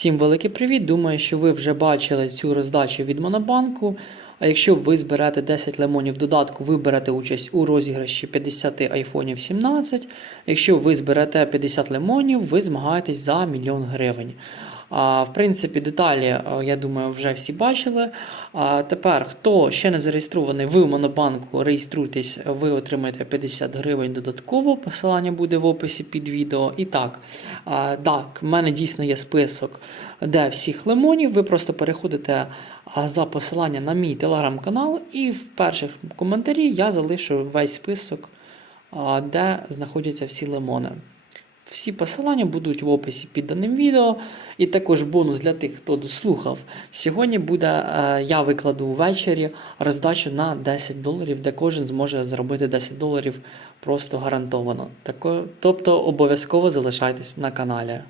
Всім великий привіт! Думаю, що ви вже бачили цю роздачу від Монобанку. А якщо ви зберете 10 лимонів додатку, ви берете участь у розіграші 50 айфонів 17. Якщо ви зберете 50 лимонів, ви змагаєтесь за мільйон гривень. В принципі, деталі, я думаю, вже всі бачили. Тепер, хто ще не зареєстрований в Монобанку, реєструйтесь, ви отримаєте 50 гривень додатково. Посилання буде в описі під відео. І так, так, в мене дійсно є список, де всіх лимонів. Ви просто переходите за посилання на мій телеграм-канал, і в перших коментарі я залишу весь список, де знаходяться всі лимони. Всі посилання будуть в описі під даним відео. І також бонус для тих, хто дослухав. Сьогодні буде, е, я викладу ввечері роздачу на 10 доларів, де кожен зможе заробити 10 доларів просто гарантовано. Тобто обов'язково залишайтесь на каналі.